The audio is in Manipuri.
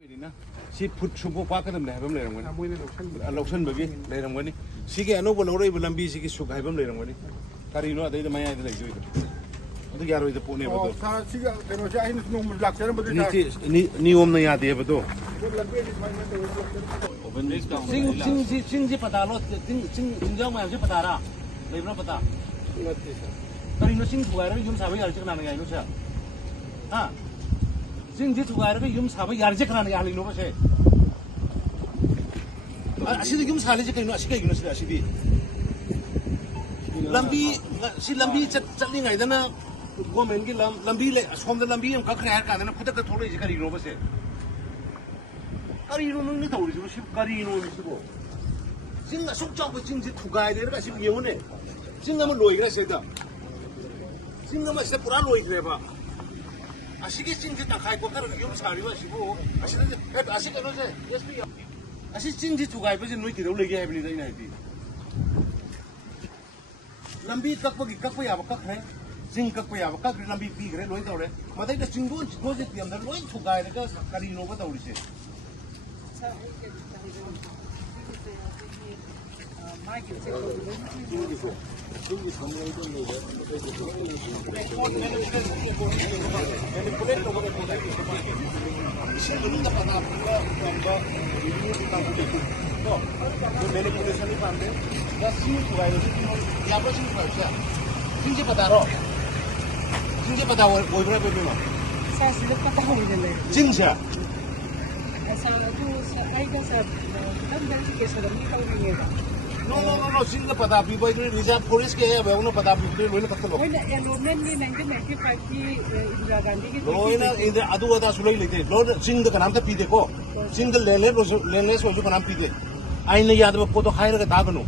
Si put subuh pakai dalam leher bamleh ramai ni, loksan bagi leher ramai ni. Si ke anu boleh orang ibu si ke suka leher bamleh ramai ni. Kari ino ada itu maya itu lagi itu. Itu kiaro itu punya betul. Si ke kalau saya ini semua melak saya betul. Ni om ni ada betul. Sing pata lo, sing jauh macam pata ra, lepas pata. Kari ino sing tuai orang yum sahaja yarjek kerana ino saya. Ah, sing tuai orang yum sahaja yarjek kerana ino pasal. Asyik yum sahaja je ino asyik ino sih asyik. Lambi cakli ngai dana gua main ke lambi le, sekolah lambi yang kau kerja kan dana kuda ketolong je kari ino pasal. Kari ino ni tahu je, sih kari ino ni sih bo. Sing sok jauh sing tuai dia kan sih yang mana? Sing nama loi kira seda. Sing nama seda pura loi kira apa? Asyik sing tak kaya kau kerja yum sahaja sih bo. Asyik kan je, yes bi. Asyik sing tuai pasal loi kira lagi hebat ni dah ini. Lambi kakpa ya bakak hai, sing kakpa ya bakak lambi pi kere loi tahu le. Matai dah sing dua je tiam dah loi tuai le kan kari ino apa tahu sih. Singji pada woi berapa tu no? Saya sudah tahu ni le. Singja. Asal itu saya kan kan dari kisah ni tahu ni. No. Singja pada api boy tu reserve police ke ya, baru no pada api tu loin kata lo. Oh, ya lomen ni 1995 ki Indira Gandhi ki. Loin ini adu ada sulai lete. Loin sing the kanam ta pi dekho. Sing the lele soju kanam pi de. Aine याद में को तो खाए रखे दागनो